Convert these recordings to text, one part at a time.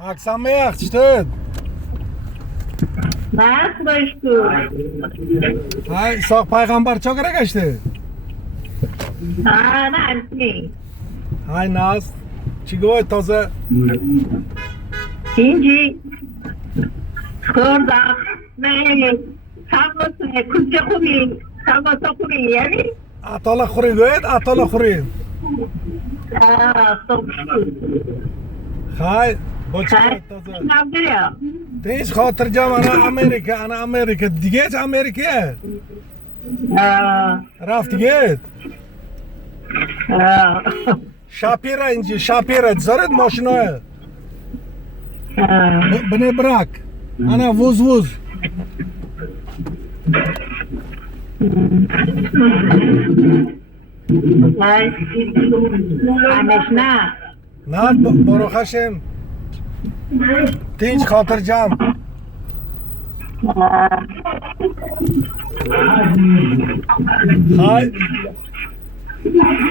Akşam yakıştı. Nasıl başlıyor? Hay, sağ peygamber çok ara geçti. Ha, nanti. Hay Naz. Çigoy taze. Şimdi Kırdak, ne? Sabası, kuzca kuri, sabası kuri yani. Atala khuri goyet, atala khuri. Sokuştu. Hay, boçka Ha, taze. ne yapıyor? Teş hatırcam ana Amerika. Digeç Amerika'ya. Raft git. Şapira ince, Şapira. Zaret maşinaya. Beni bırak. Ana vuz. Ameşna. Nad Baruch Hashem. Tinch hatırcam. Hay.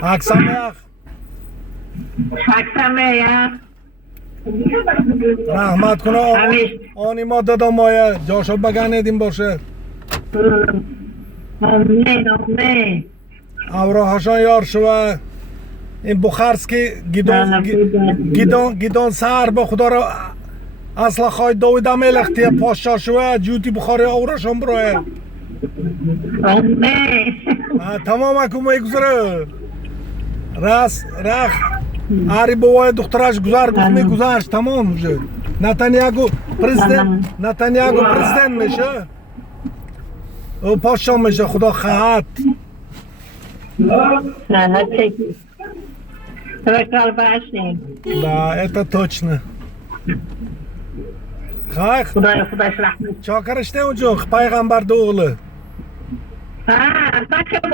Akşam yak. Haksame ya. Rahmat kuna oni ma dadam oya joshab bagan edim boشه. Ne? Avrohashon yor shuva. این بخارسکی گیدان سر با خدا را اصلا خواهی داوید امیلختی پاشا شوه جوتی بخاری آورشان برای تمام اکوم ایگذاره رخ آری بوای دخترش گذار گفتمی گذاشت تمام شد نتانیاگو پرزیدنت میشه او پاشا میشه خدا خواهد Да, это точно. Хай, Xudoy rahmat. chaqirishdi uchun payg'ambar o'g'li. Ha, qachon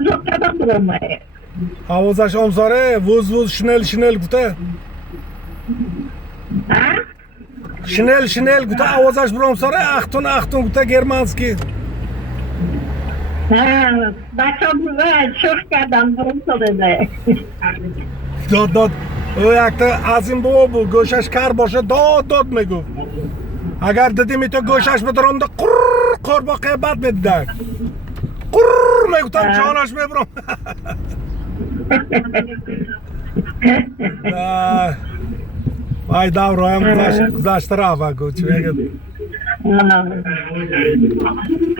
uzoqdan bo'lmaydi. Ovozash omzore, vuz shinel guta. Ha? Shinel guta ovozash bromsore, Achtung guta germanski. Ha, bacham sho'x kardam bo'lsa داد او yakta azim bu go'shash kar boshi dod میگفت اگر دیدی تو گوشش بدرم ده قر با قیبت میدن قر میگفتم جانش میبرم وای دورم گذشته رفت گو چی میگه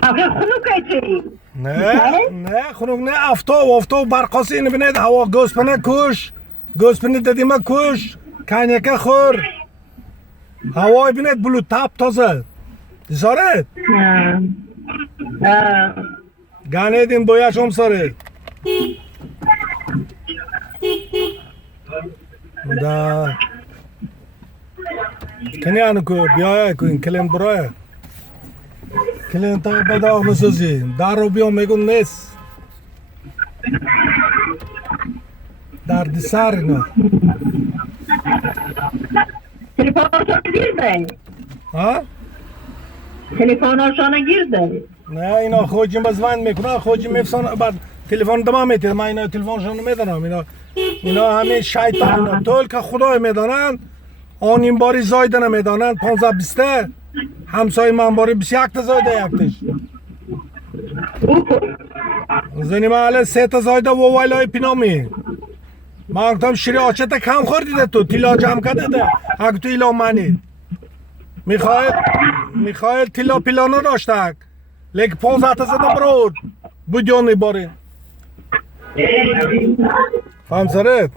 آخه خنوک ایچی نه خنوک نه افتاب برقاسی اینو بینید هوا گوسپنه کش گوسپنه دیدیمه کش کنیکه خور هوای بینید بلو تاب تازه زارت گانه دیم بایش هم ساره دا کنی آنو که بیایه که این کلیم برای کلیم تا بداغ نسازی در رو بیام میگون نیست دردی سر اینا تلفنشون girdi. ها؟ تلفنشون girdi. نه اینا خوجی مزوند میکنه خوجی میفسان بعد تلفن دما میتید من اینا تلفنشون میدانم اینا همه شیطان اینا طول که خدای میدانند آن این باری زایده نمیدانند 15-20 همسای من باری 21 تا زایده یکتش زنی محله 3 تا زایده و ویلای پینامی من گفتم شیری آچه کم خوردیده تو تیلا جمع کرده ده اگه تو ایلا منی میخوای تیلا پیلا نداشتک لیک 15 تا زده برود بودیانی باری فهم سرت؟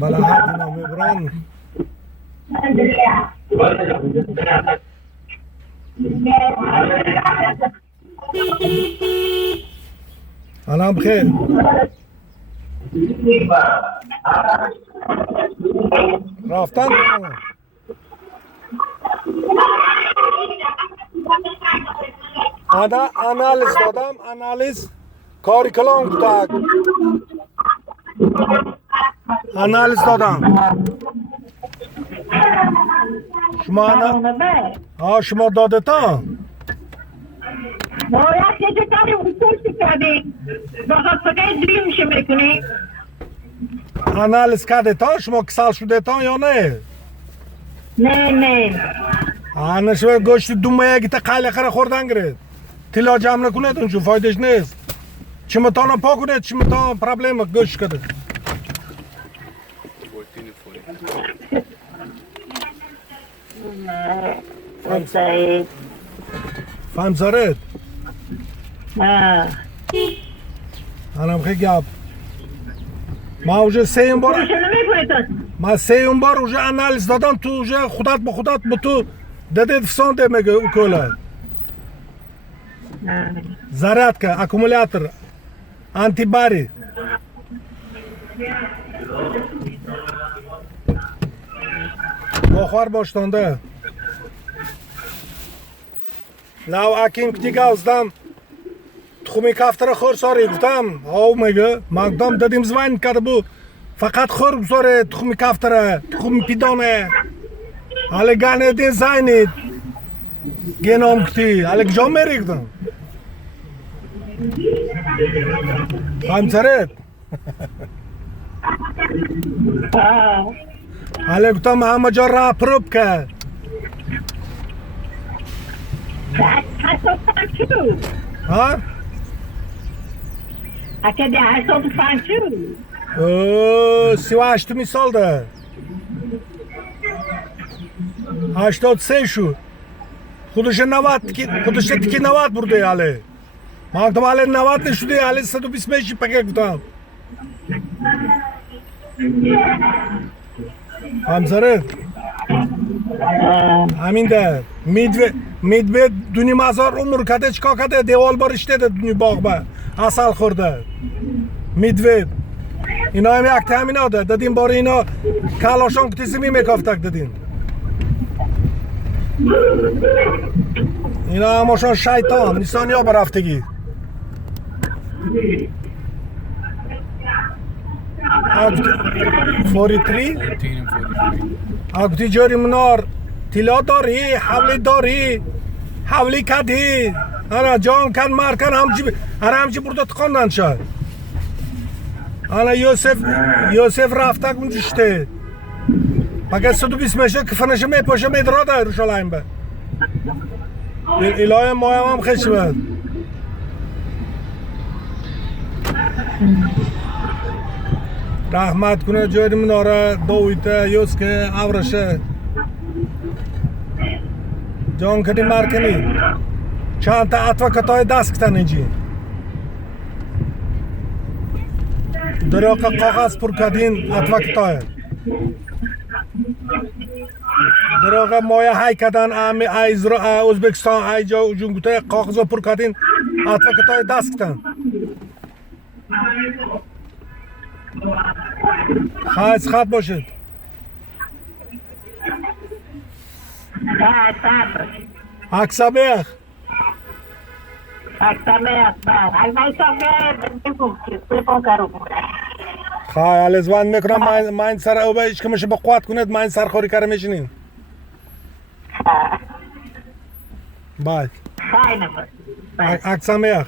بله حد اینا میبرن الان بخیر رفتن آنالیز دادم آنالیز کاری کلام کتاک آنالیز دادم شما شما داده تا باید که کاری اون پشت کردی باقا فقط دریمشه میکنی آنالیز کرده تا شما کسال شده تا یا نه نه آنه شما گوشت دومه گیتا قیل خره خوردن گرید تیلا جمع نکنید اونجا فایدش نیست چی متانا پا کنید چی متانا پرابلم گوشت کرده فهم زارد انم خیلی گب ما اوجه سه بار ما سه بار اوجه انالیز دادم تو اوجه خودت با خودت با تو دادید فسان ده میگه او کوله зарядка аккумулятор антибари بخار باشتانده لو اکیم که دیگه ازدم تخومی کفتر خور ساری گفتم او میگه مقدام دادیم زمین کرده بود فقط خور بزاره تخومی کفتره تخومی پیدانه حالا گنه دین زینید گنام کتی حالا کجا میریگدم فهمترد حالا گفتم همه جا را پروب که ها؟ اکه هشتاد فانچو 38 سال ده 83 شد خودش 90 خودش تکی 90 برده حاله ما گفتم حاله 90 نشده حاله 125 پکه گفتم همسره همین ده میدوید دونی مزار عمر کده چکا کده دیوال بارشته ده دونی باغ به اصل خورده میدوید اینا هم یک تامین ها ده دادیم بار اینا کلاشان کتیزمی میکافتک دادیم اینا هماشان شیطان نیسانی ها برفتگی فوری اگتی جاری منار تیلا داری حولی کدی انا جان کن مار کن همچی برده تقاندن شد انا یوسف رفته اونجا شده مگه 120 میشه کفنش میپاشه میدراده یروشلایم به الهی مایم هم خیلی شد رحمت کنه جاری مناره دویته یوس که عورشه جان کنی مار کنی چند تا اتوا کتای دست کتن اینجی دراقه کاغذ پر کدین اتوا کتای دراقه مایه های کدن ازبکستان های جا جنگوته کاغذ پر کدین اتوا کتای دست کتن خط باشید اکسابیخ خواهی زوان میکنم من سر او باید که میشه بقوات کنید من سرخوری کرده میشینیم باید اکسابیخ